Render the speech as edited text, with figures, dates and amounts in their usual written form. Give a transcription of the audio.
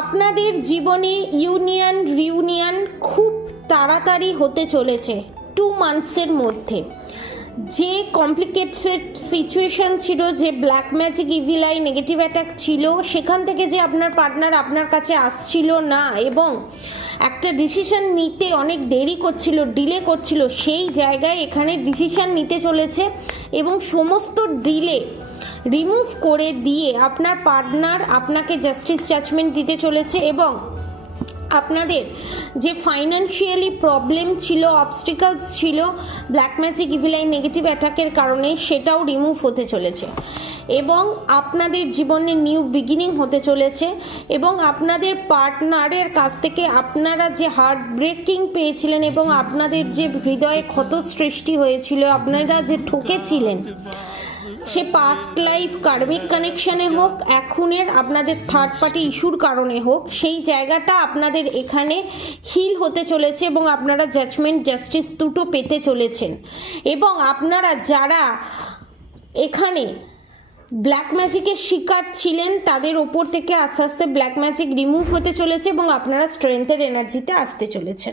আপনাদের জীবনে union reunion খুব তাড়াতাড়ি হতে চলেছে 2 মান্থসের মধ্যে। যে কমপ্লিকেটেড সিচুয়েশন ছিল, যে black magic evil I negative attack ছিল, সেখান থেকে যে আপনার পার্টনার আপনার কাছে আসছিল না এবং একটা ডিসিশন নিতে অনেক দেরি করছিল, ডিলে করছিল, সেই জায়গায় এখানে ডিসিশন নিতে চলেছে এবং সমস্ত ডিলে রিমুভ করে দিয়ে আপনার পার্টনার আপনাকে জাস্টিস জাজমেন্ট দিতে চলেছে এবং আপনাদের যে ফাইন্যান্সিয়ালি প্রবলেম ছিল, অবস্টিকলস ছিল black magic evil I negative অ্যাটাকের কারণে, সেটাও রিমুভ হতে চলেছে এবং আপনাদের জীবনে নিউ বিগিনিং হতে চলেছে এবং আপনাদের পার্টনারের কাছ থেকে আপনারা যে হার্ট ব্রেকিং পেয়েছিলেন এবং আপনাদের যে হৃদয়ে ক্ষত সৃষ্টি হয়েছিল, আপনারা যে ঠকেছিলেন, সে পাস্ট লাইফ কার্মিক কানেকশানে হোক, এখনের আপনাদের থার্ড পার্টি ইস্যুর কারণে হোক, সেই জায়গাটা আপনাদের এখানে হিল হতে চলেছে এবং আপনারা জাজমেন্ট জাস্টিস দুটো পেতে চলেছেন। এবং আপনারা যারা এখানে ব্ল্যাক ম্যাজিকের শিকার ছিলেন, তাদের ওপর থেকে আস্তে আস্তে ব্ল্যাক ম্যাজিক রিমুভ হতে চলেছে এবং আপনারা স্ট্রেংথের এনার্জিতে আসতে চলেছেন।